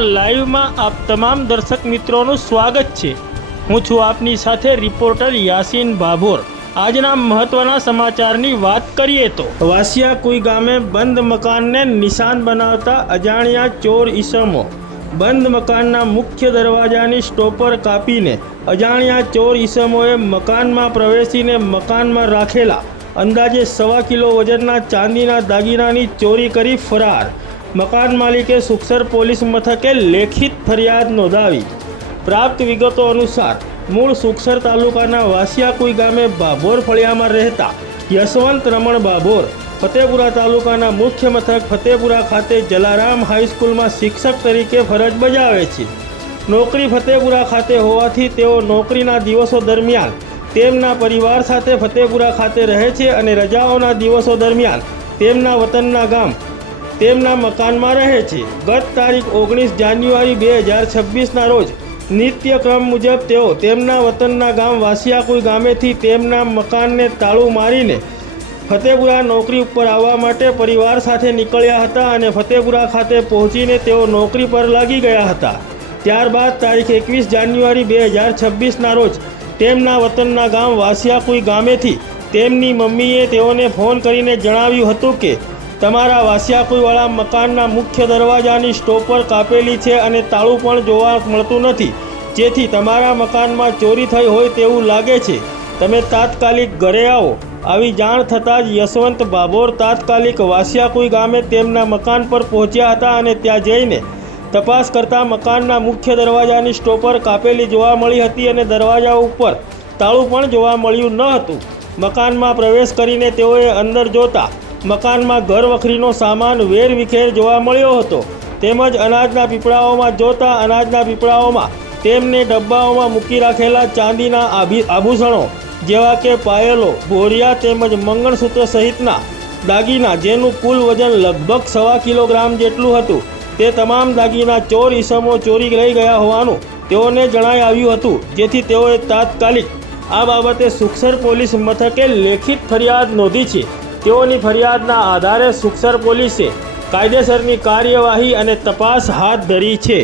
Live में आप तमाम दर्शक मित्रों स्वागत है। हूँ छूँ आपनी साथे रिपोर्टर यासीन भाभोर। आजना महत्वना समाचारनी बात करिए तो वासियाकुई गामे बंद मकान ने निशान बनावता अजाण्या चोर ईसमो बंद मकानना मुख्य दरवाजानी स्टोपर कापीने अजाण्या चोर ईसमोए मकान में प्रवेशीने मकान में राखेला अंदाजे 1.25 किलो वजनना चांदीना दागीनानी चोरी करी फरार। मकान मालिके सुखसर पोलीस मथके लेखित फरियाद नोंधावी। प्राप्त विगतो अनुसार मूळ सुखसर तालुकाना वासियाकुई गामे भाभोर फळियामां रहता यशवंत रमण भाभोर फतेपुरा तालुकाना मुख्य मथक फतेपुरा खाते जलाराम हाईस्कूल में शिक्षक तरीके फरज बजावे छे। नौकरी फतेपुरा खाते होवाथी तेओ नौकरीना दिवसों दरमियान तेमना परिवार साथे फतेपुरा खाते रहे छे अने रजाओना दिवसों दरमियान तेमना वतनना गाम तेमना मकान में रहे छे। गत तारीख 19 जान्युआरी 2026 ना रोज नित्यक्रम मुजब तेओ तेमना वतनना गाम वासियाकुई गामेथी तेमना मकान ने ताळू मारीने फतेपुरा नौकरी पर आववा माटे परिवार साथे निकळ्या हता अने फतेपुरा खाते पहोंचीने तेओ नौकरी पर लागी गया हता। त्यारबाद तारीख 21 जान्युआरी 2026 ना रोज तेमना वतनना गाम वासियाकुई गामेथी तेमनी मम्मीए तेओने फोन करीने जणाव्युं हतुं के तमारा वासियाकुईवाळा मकानना मुख्य दरवाजानी स्टोपर कापेली छे अने ताळुं पण जोवा मळतुं नथी, जेथी तमारा मकानमा चोरी थई होय तेवुं लागे छे। तमे तात्कालिक घरे आवो। आवी जाण थतां ज यशवंत भाभोर तात्कालिक वासियाकुई गामे तेमना मकान पर पहोंच्या हता अने त्यां जईने तपास करता मकानना मुख्य दरवाजानी स्टोपर कापेली जोवा मळी हती अने दरवाजा उपर ताळुं पण जोवा मळ्युं न हतुं। मकानमां प्रवेश करीने तेओए अंदर जोता मकान में घर वखरीनो सामान वेर विखेर जोवा मळ्यो हतो। तेमज अनाजना पीपळाओमां जोता अनाजना पीपळाओमां तेमने डब्बाओमां मूकी राखेला चांदीना आभूषणों जेवा के पायलो भोरिया तेमज मंगलसूत्र सहितना दागीना जेनुं कुल वजन लगभग 1.25 किलोग्राम जेटलुं हतुं ते तमाम दागीना चोर ईसमो चोरी लई गया होवानुं तेओने जणाई आव्युं हतुं, जेथी तेओए तात्कालिक आ बाबते सुखसर पोलीस मथके लेखित फरियाद नोंधी छे। तेओनी फरियादना आधारे सुखसर पोलीसे कायदेसरनी कार्यवाही अने तपास हाथ धरी छे।